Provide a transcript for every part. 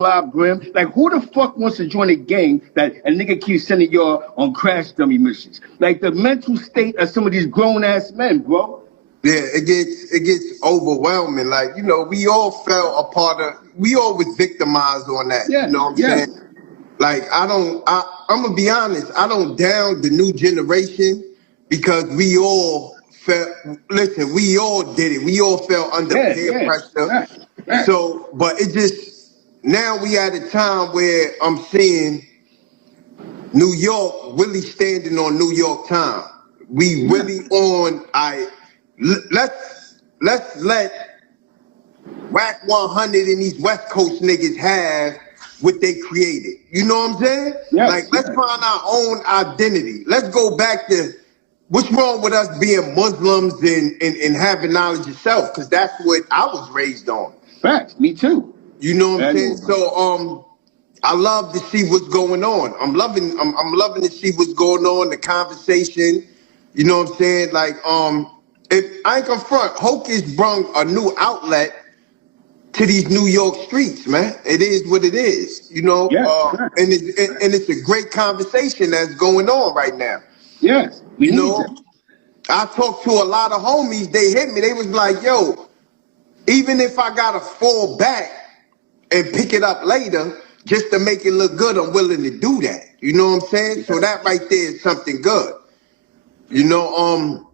Live Grim. Like, who the fuck wants to join a gang that a nigga keeps sending y'all on crash dummy missions? Like, the mental state of some of these grown-ass men, bro. Yeah, it gets overwhelming. Like, you know, we all fell a part of, we all was victimized on that. Yeah, you know what I'm saying? Like, I'm gonna be honest, I don't down the new generation because we all felt, listen, we all did it. We all fell under peer pressure. So, but it just, now we at a time where I'm seeing New York really standing on New York time. We really on, let's let Whack 100 and these West Coast niggas have what they created. You know what I'm saying? Like, let's find our own identity. Let's go back to what's wrong with us being Muslims and having knowledge of self, because that's what I was raised on. Facts, me too. You know what I'm saying? So I love to see what's going on. I'm loving to see what's going on, the conversation. You know what I'm saying? Like, if I ain't gonna front, Hoke has brung a new outlet to these New York streets, man. It is what it is, you know. And it's a great conversation that's going on right now. Yes, you know. I talked to a lot of homies. They hit me. They was like, "Yo, even if I gotta fall back and pick it up later just to make it look good, I'm willing to do that." You know what I'm saying? So that right there is something good. You know,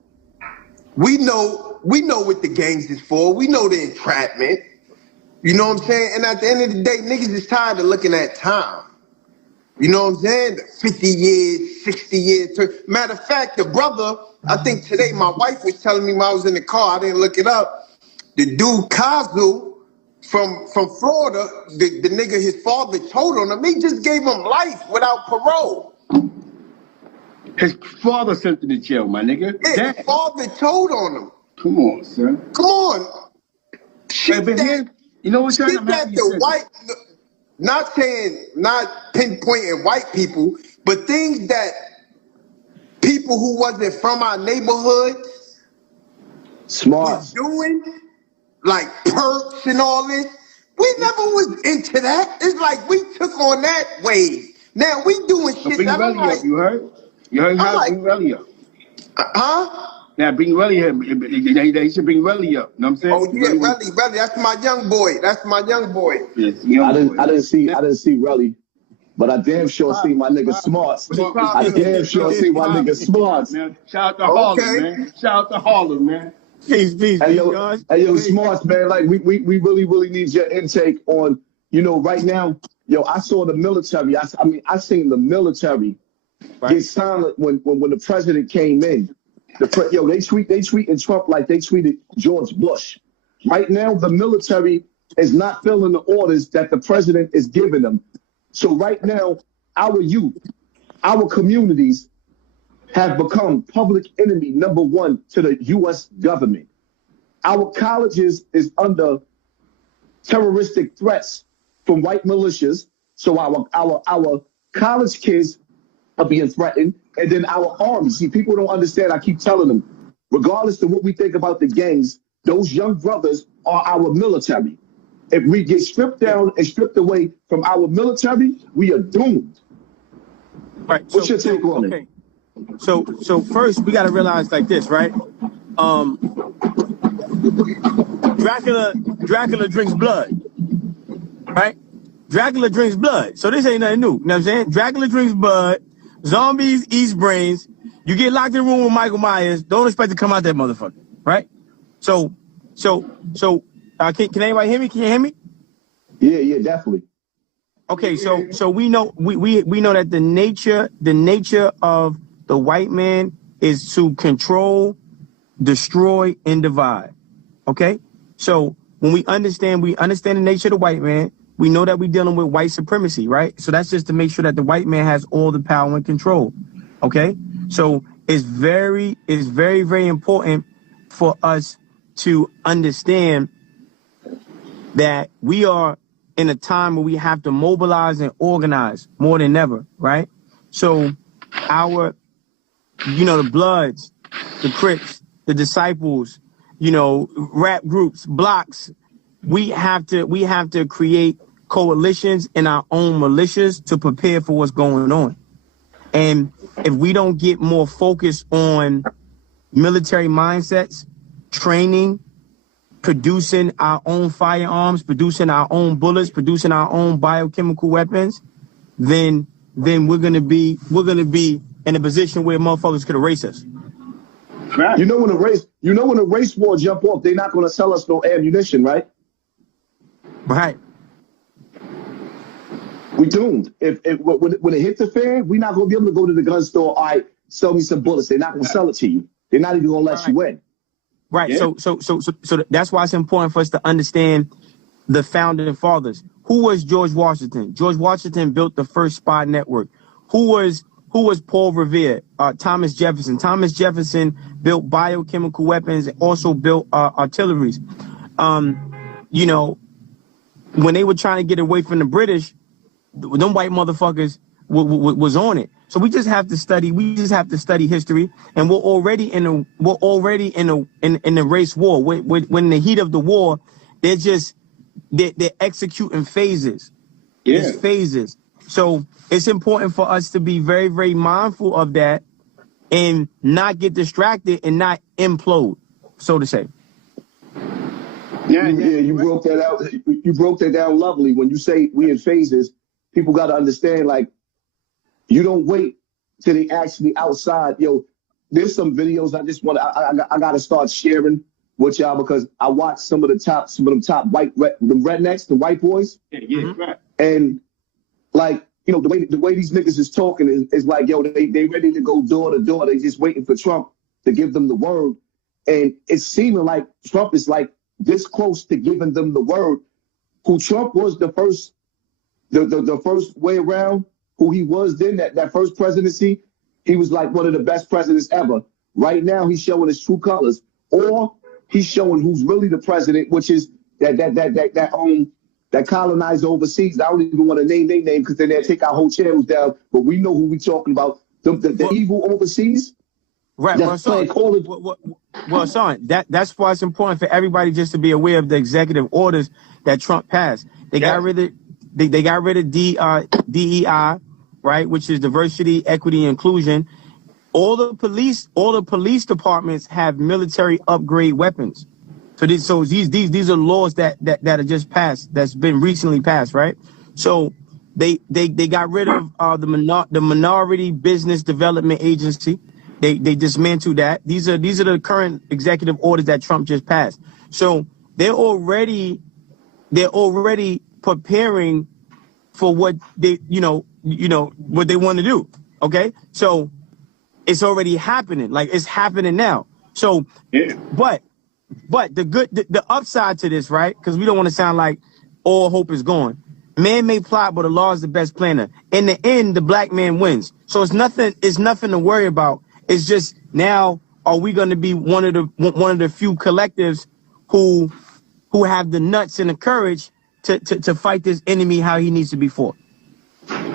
we know what the gangs is for. We know the entrapment. You know what I'm saying? And at the end of the day, niggas is tired of looking at time. You know what I'm saying? 50 years, 60 years. Matter of fact, the brother, I think today my wife was telling me when I was in the car, I didn't look it up. The dude Kazu from Florida, the nigga his father told on him, he just gave him life without parole. His father sent him to jail, my nigga. Yeah, his father told on him. Come on, son. Come on. Shit that, you know what's shit that the white, not pinpointing white people, but things that people who wasn't from our neighborhood was doing, like perks and all this. We never was into that. It's like we took on that wave. Now we doing shit that I'm like, you heard? You heard how to bring Relly up. Huh? Now bring Relly up. He should bring Relly up. You know what I'm saying? Oh yeah, Relly. That's my young boy. That's my young boy. Yes, I didn't see Relly, but I damn sure see my nigga Smarts. I damn sure see my nigga Smarts. Shout out to Harlem, man. Shout out to Harlem, man. Peace, hey yo, Smarts, man. Like we really need your intake on, you know, right now. Yo, I saw the military. I seen the military get silent when the president came in. They tweeting Trump like they tweeted George Bush. Right now, the military is not filling the orders that the president is giving them. So right now, our youth, our communities have become public enemy #1 to the U.S. government. Our colleges is under terroristic threats from white militias. So our college kids are being threatened. And then our armies. See, people don't understand. I keep telling them, regardless of what we think about the gangs, those young brothers are our military. If we get stripped down and stripped away from our military, we are doomed. Right. What's your take on it? So first we got to realize like this, right? Dracula drinks blood, right? Dracula drinks blood. So this ain't nothing new. You know what I'm saying? Dracula drinks blood. Zombies eat brains. You get locked in a room with Michael Myers. Don't expect to come out that motherfucker, right? So, can anybody hear me? Can you hear me? Yeah, definitely. Okay, so we know that the nature of the white man is to control, destroy, and divide. Okay, so when we understand the nature of the white man. We know that we're dealing with white supremacy, right? So that's just to make sure that the white man has all the power and control, okay? So it's very, very important for us to understand that we are in a time where we have to mobilize and organize more than ever, right? So the Bloods, the Crips, the Disciples, rap groups, blocks, we have to create coalitions and our own militias to prepare for what's going on. And if we don't get more focused on military mindsets, training, producing our own firearms, producing our own bullets, producing our own biochemical weapons, then we're gonna be in a position where motherfuckers could erase us. Right. You know when a race war jump off, they're not gonna sell us no ammunition, right? Right. We doomed. When it hits the fan, we're not gonna be able to go to the gun store. All right, sell me some bullets. They're not gonna sell it to you. They're not even gonna let you in. Right. Yeah. So that's why it's important for us to understand the founding fathers. Who was George Washington? George Washington built the first spy network. Who was Paul Revere? Thomas Jefferson. Thomas Jefferson built biochemical weapons, also built artilleries. You know, when they were trying to get away from the British, them white motherfuckers was on it. So we just have to study. We just have to study history, and we're already in the race war. When in the heat of the war, they're executing phases. Yeah. There's phases. So it's important for us to be very, very mindful of that, and not get distracted and not implode, so to say. Yeah, you broke that out. You broke that down lovely. When you say we in phases, people got to understand, like, you don't wait till they actually outside. Yo, there's some videos I got to start sharing with y'all, because I watched some of them top the rednecks, the white boys. Yeah, right. And like, you know, the way these niggas is talking is like, yo, they ready to go door to door. They just waiting for Trump to give them the word. And it's seeming like Trump is like this close to giving them the word. Who Trump was the first way around, who he was then, that first presidency, he was like one of the best presidents ever. Right now, he's showing his true colors, or he's showing who's really the president, which is that colonized overseas. I don't even want to name their name, because then they'll take our whole channels down. But we know who we talking about. The evil overseas. Right. Well, son, that's why it's important for everybody just to be aware of the executive orders that Trump passed. They got rid of DEI, right, which is diversity, equity, inclusion. All the police departments have military upgrade weapons. So these are laws that are just passed, that's been recently passed, right? So they got rid of the Minority Business Development Agency. They dismantled that. These are the current executive orders that Trump just passed. So they're already preparing for what they what they want to do. Okay, so it's already happening. Like, it's happening now. So, but the upside to this, right? Because we don't want to sound like all hope is gone. Man may plot, but the law is the best planner. In the end, the black man wins. So it's nothing to worry about. It's just, now, are we going to be one of the few collectives who have the nuts and the courage to fight this enemy how he needs to be fought?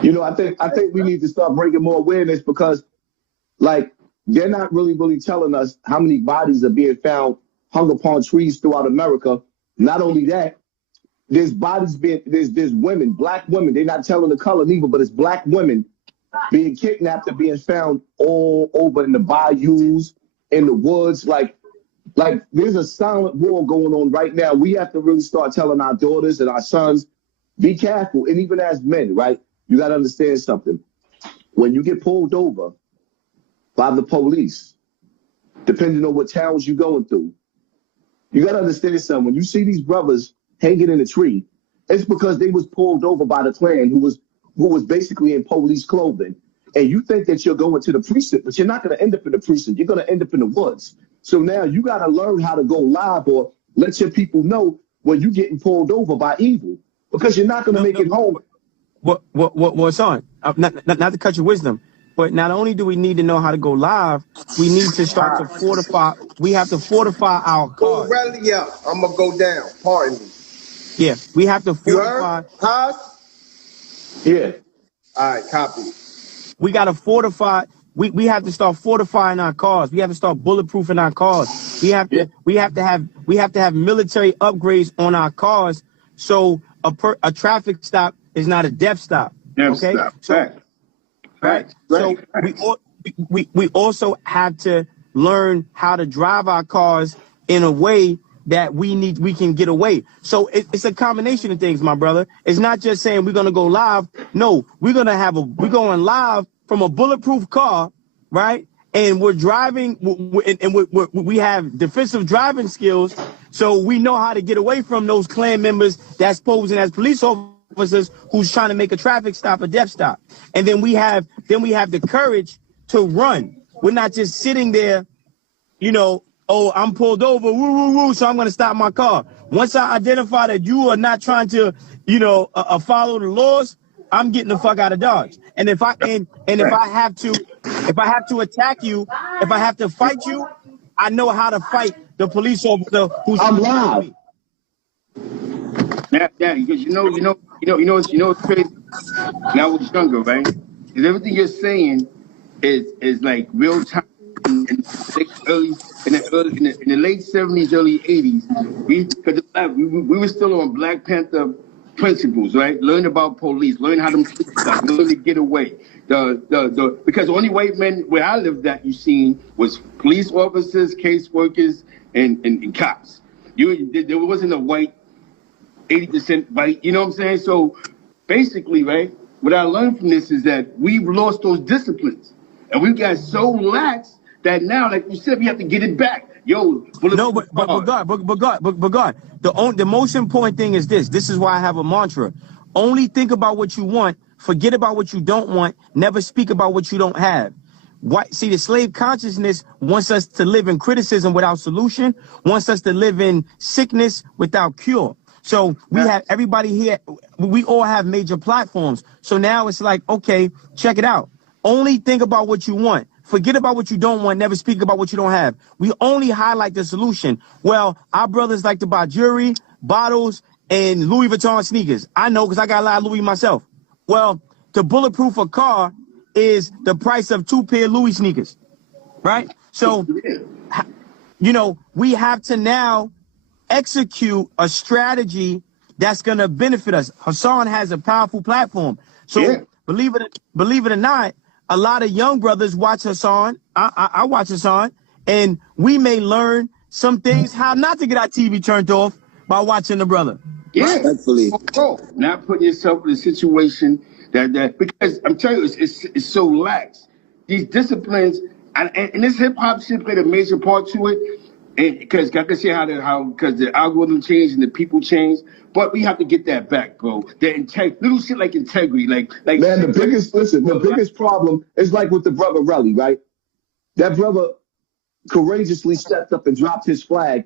You know, I think we need to start bringing more awareness, because, like, they're not really telling us how many bodies are being found hung upon trees throughout America. Not only that, there's women, black women. They're not telling the color neither, but it's black women being kidnapped and being found all over in the bayous, in the woods. Like there's a silent war going on right now. We have to really start telling our daughters and our sons, be careful. And even as men, right? You got to understand something. When you get pulled over by the police, depending on what towns you're going through, you got to understand something. When you see these brothers hanging in a tree, it's because they was pulled over by the Klan, who was basically in police clothing. And you think that you're going to the precinct, but you're not going to end up in the precinct. You're going to end up in the woods. So now you got to learn how to go live, or let your people know when you're getting pulled over by evil, because you're not going to make it home. What's on? Not to cut your wisdom, but not only do we need to know how to go live, we need to start to fortify. We have to fortify our cause. Yeah, I'm going to go down. Pardon me. Yeah, we have to fortify. You heard? Haas? Yeah. All right, copy. We got to fortify. We have to start fortifying our cars. We have to start bulletproofing our cars. We have to have military upgrades on our cars, so a traffic stop is not a death stop. Okay, so we also have to learn how to drive our cars in a way that we can get away. So it's a combination of things, my brother. It's not just saying we're gonna go live. No, we're going live from a bulletproof car, right? And we're driving, and we have defensive driving skills, so we know how to get away from those Klan members that's posing as police officers who's trying to make a traffic stop a death stop. And then we have the courage to run. We're not just sitting there, you know, oh, I'm pulled over, woo, woo, woo, so I'm going to stop my car. Once I identify that you are not trying to, you know, follow the laws, I'm getting the fuck out of Dodge. And if I have to attack you, if I have to fight you, I know how to fight the police officer who's live. Yeah, because you know it's crazy. When I was younger, right? Because everything you're saying is like real time. In the late 70s, early 80s, we were still on Black Panther principles, right? Learn about police, learn how to stuff, learn to get away. Because the only white men where I lived at you seen was police officers, caseworkers, and cops. There wasn't a white 80% white. You know what I'm saying? So basically, right? What I learned from this is that we've lost those disciplines, and we got so lax that now, like you said, we have to get it back. Yo, no, but God, the most important thing is this. This is why I have a mantra. Only think about what you want, forget about what you don't want, never speak about what you don't have. See, the slave consciousness wants us to live in criticism without solution, wants us to live in sickness without cure. So we have everybody here, we all have major platforms. So now it's like, okay, check it out. Only think about what you want. Forget about what you don't want. Never speak about what you don't have. We only highlight the solution. Well, our brothers like to buy jewelry, bottles, and Louis Vuitton sneakers. I know because I got a lot of Louis myself. Well, to bulletproof a car is the price of 2 pair of Louis sneakers, right? So, you know, we have to now execute a strategy that's going to benefit us. Hassan has a powerful platform. So believe it or not, a lot of young brothers watch Hassan. I watch Hassan, and we may learn some things how not to get our TV turned off by watching the brother. Yeah, not putting yourself in a situation that because I'm telling you, it's so lax. These disciplines and this hip hop shit played a major part to it. And because I can see because the algorithm changed and the people changed, but we have to get that back, bro. Little shit like integrity, like man. The biggest problem is like with the brother Relly, right? That brother courageously stepped up and dropped his flag,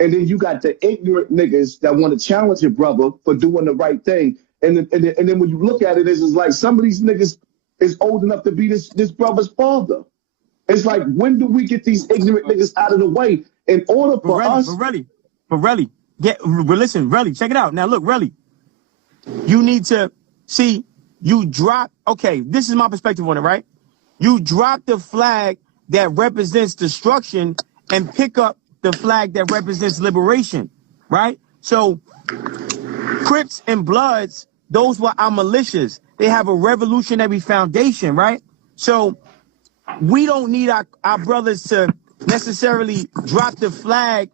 and then you got the ignorant niggas that want to challenge your brother for doing the right thing, and then when you look at it, it's like some of these niggas is old enough to be this brother's father. It's like, when do we get these ignorant niggas out of the way in order for us? Relly, listen, Relly, check it out. Now, look, Relly, you need to see, you drop, okay, this is my perspective on it, right? You drop the flag that represents destruction and pick up the flag that represents liberation, right? So, Crips and Bloods, those were our militias. They have a revolutionary foundation, right? So, we don't need our brothers to necessarily drop the flag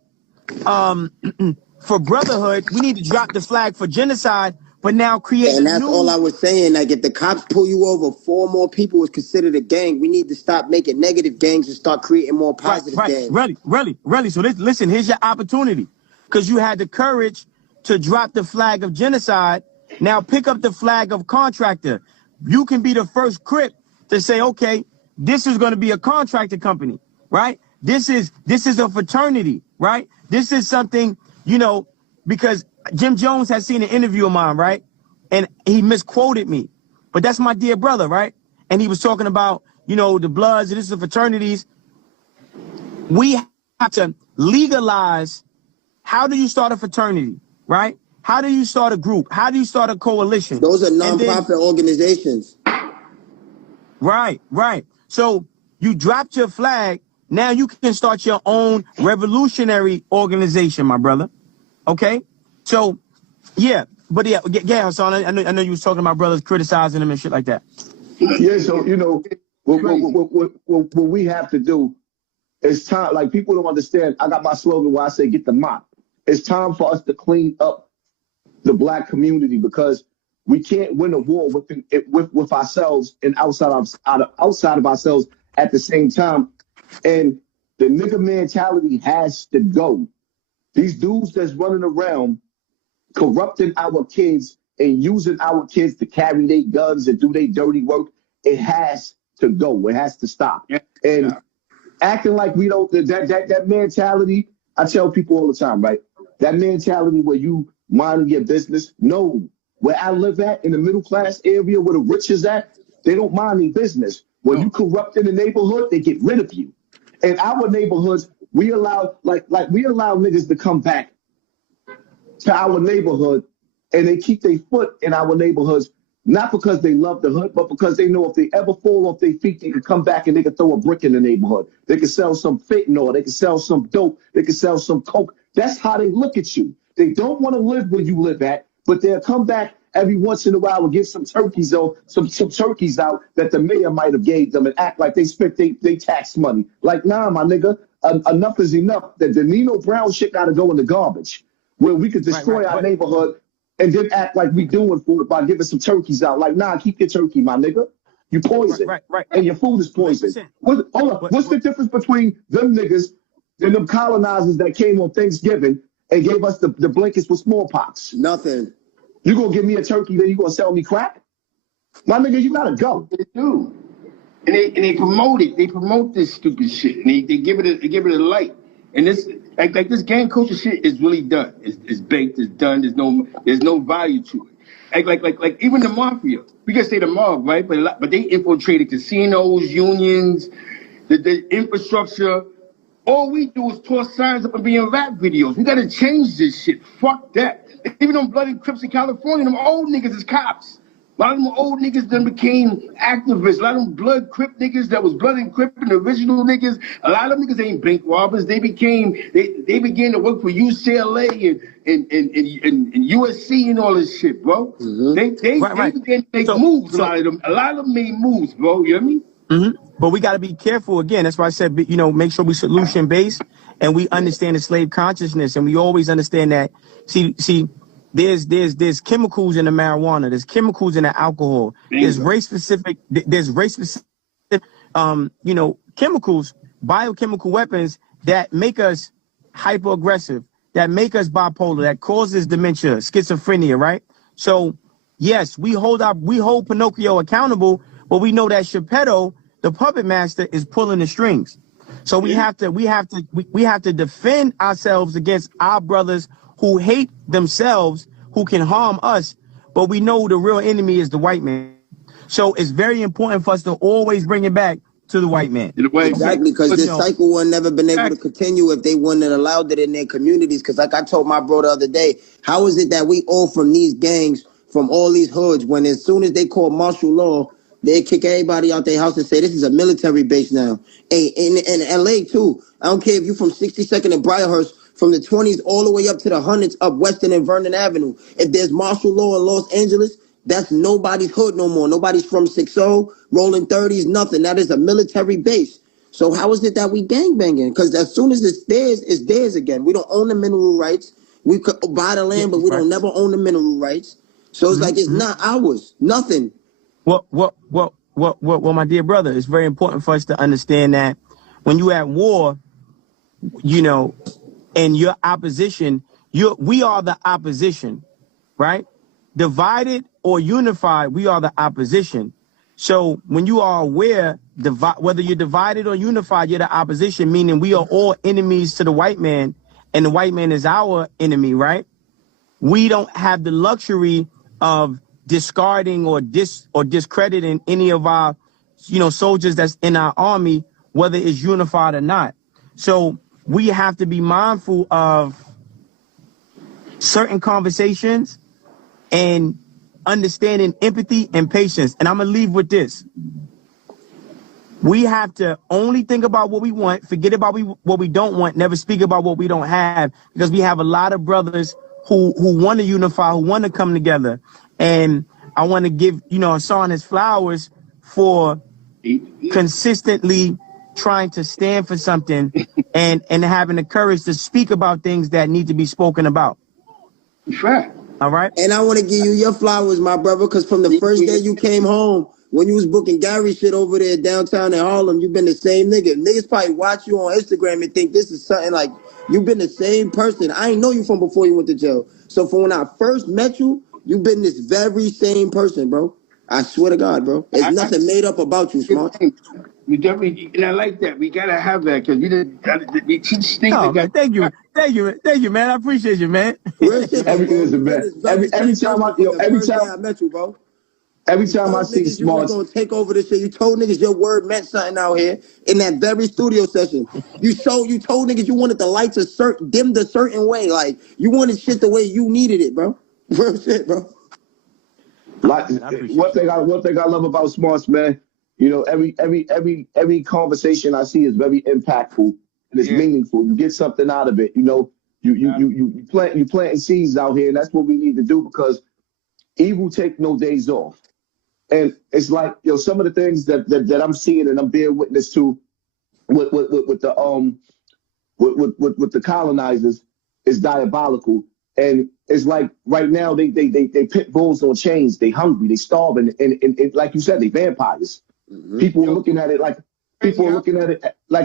for brotherhood. We need to drop the flag for genocide, but now create and that's all I was saying. Like, if the cops pull you over, 4 more people is considered a gang. We need to stop making negative gangs and start creating more positive gangs. Really. So listen, here's your opportunity. Because you had the courage to drop the flag of genocide. Now pick up the flag of contractor. You can be the first Crip to say, okay, this is going to be a contractor company, right? This is a fraternity, right? This is something, you know, because Jim Jones has seen an interview of mine, right? And he misquoted me, but that's my dear brother, right? And he was talking about, you know, the Bloods, and this is the fraternities. We have to legalize. How do you start a fraternity, right? How do you start a group? How do you start a coalition? Those are nonprofit organizations. Right. So you dropped your flag. Now you can start your own revolutionary organization, my brother. Okay? So, yeah, yeah, Hassan, I know you was talking about brothers criticizing them and shit like that. Yeah, so you know what we have to do is time. Like people don't understand. I got my slogan where I say get the mop. It's time for us to clean up the black community because we can't win a war with ourselves and outside of ourselves at the same time. And the nigga mentality has to go. These dudes that's running around corrupting our kids and using our kids to carry their guns and do their dirty work, it has to go. It has to stop. Yeah. And acting like we don't, that mentality, I tell people all the time, right? That mentality where you mind your business. No, where I live at in the middle class area where the rich is at, they don't mind their business. When you corrupt in the neighborhood, they get rid of you. In our neighborhoods, we allow niggas to come back to our neighborhood and they keep their foot in our neighborhoods, not because they love the hood, but because they know if they ever fall off their feet, they can come back and they can throw a brick in the neighborhood. They can sell some fentanyl, they can sell some dope, they can sell some coke. That's how they look at you. They don't want to live where you live at, but they'll come back every once in a while and give some turkeys out that the mayor might have gave them and act like they spent they tax money. Like, nah, my nigga, enough is enough. The Nino Brown shit got to go in the garbage where we could destroy our neighborhood and then act like we doing for it by giving some turkeys out. Like, nah, keep your turkey, my nigga. You poison, and your food is poison. Hold on. What's the difference between them niggas and them colonizers that came on Thanksgiving and gave us the blankets with smallpox? Nothing. You gonna give me a turkey, then you gonna sell me crack? My nigga, you gotta go. They do, and they promote it. They promote this stupid shit, and they give it a light. And this like this gang culture shit is really done. It's baked. It's done. There's no value to it. Like even the mafia. We can say the mob, right? But they infiltrated casinos, unions, the infrastructure. All we do is toss signs up and be in rap videos. We gotta change this shit. Fuck that. Even them bloody Crips in California, them old niggas is cops. A lot of them old niggas then became activists. A lot of them blood Crip niggas that was blood and Crip and the original niggas. A lot of them niggas ain't bank robbers. They began to work for UCLA and USC and all this shit, bro. Mm-hmm. They began to make moves. A lot of them made moves, bro. You know what I mean? Mm-hmm. But we got to be careful again. That's why I said, you know, make sure we solution based and we understand the slave consciousness, and we always understand that. See, there's chemicals in the marijuana. There's chemicals in the alcohol. There's race specific. You know, chemicals, biochemical weapons that make us hyper aggressive, that make us bipolar, that causes dementia, schizophrenia, right? So yes, we hold Pinocchio accountable, but we know that Geppetto, the puppet master, is pulling the strings. So we have to defend ourselves against our brothers who hate themselves, who can harm us, but we know the real enemy is the white man. So it's very important for us to always bring it back to the white man. Exactly, because this cycle would never been able to continue if they wouldn't have allowed it in their communities. Because like I told my bro the other day, how is it that we all from these gangs, from all these hoods, when as soon as they call martial law, they kick everybody out their house and say, this is a military base now. Hey, in LA too. I don't care if you're from 62nd and Briarhurst, from the 20s all the way up to the 100s up Western and Vernon Avenue. If there's martial law in Los Angeles, that's nobody's hood no more. Nobody's from 6-0, rolling 30s, nothing. That is a military base. So how is it that we gangbanging? Because as soon as it's theirs again. We don't own the mineral rights. We could buy the land, but we don't never own the mineral rights. So it's like it's not ours. Nothing. Well, my dear brother, it's very important for us to understand that when you at war, you know, and your opposition, we are the opposition, right? Divided or unified, we are the opposition. So when you are aware, whether you're divided or unified, you're the opposition, meaning we are all enemies to the white man, and the white man is our enemy, right? We don't have the luxury of discarding or discrediting any of our, you know, soldiers that's in our army, whether it's unified or not. So we have to be mindful of certain conversations and understanding empathy and patience. And I'm gonna leave with this. We have to only think about what we want, forget about what we don't want, never speak about what we don't have, because we have a lot of brothers who want to unify, who want to come together. And I want to give, Hassan his flowers for consistently trying to stand for something and having the courage to speak about things that need to be spoken about. Sure. All right. And I want to give you your flowers, my brother, because from the first day you came home, when you was booking Gary shit over there downtown in Harlem, you've been the same nigga. Niggas probably watch you on Instagram and think this is something like you've been the same person. I ain't know you from before you went to jail. So from when I first met you, you've been this very same person, bro. I swear to God, bro. There's nothing made up about you, Smart. You definitely, and I like that. We gotta have that because we teach things. Oh, man, thank you, man. I appreciate you, man. Every time I met you, bro. Every time I see Smart, you was gonna take over this shit. You told niggas your word meant something out here in that very studio session. You told niggas you wanted the lights dimmed a certain way, like you wanted shit the way you needed it, bro. Real shit, bro. Like one thing I love about Smarts, man. Every conversation I see is very impactful and it's meaningful. You get something out of it. You planting seeds out here, and that's what we need to do because evil take no days off. And it's like some of the things that I'm seeing and I'm being witness to with the colonizers is diabolical. And it's like right now they pit bulls on chains. They hungry, they starving, and like you said, they vampires. Mm-hmm. People are looking at it like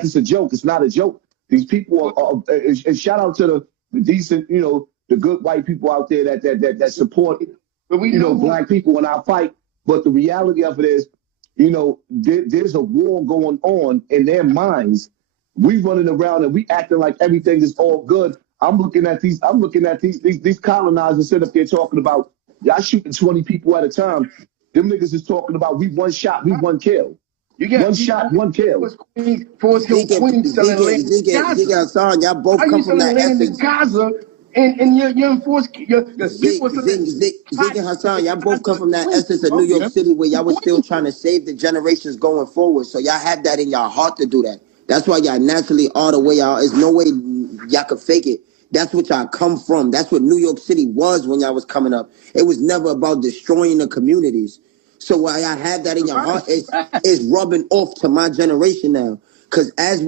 it's a joke. It's not a joke. These people are and shout out to the decent, the good white people out there that support black people in our fight. But the reality of it is, there's a war going on in their minds. We running around and we acting like everything is all good. I'm looking at these colonizers sitting up there talking about y'all shooting 20 people at a time. Them niggas is talking about we one shot, we one kill. You get one shot, one kill. Forest Hill Queens selling land in Gaza. Y'all both come from that land in Gaza, and you're enforced. Zeke and Hassan, y'all both come from that essence of New York City where y'all was still trying to save the generations going forward. So y'all have that in y'all heart to do that. That's why y'all naturally are the way y'all. There's no way y'all could fake it. That's what y'all come from. That's what New York City was when y'all was coming up. It was never about destroying the communities. So why y'all have that in your heart is rubbing off to my generation now. Because as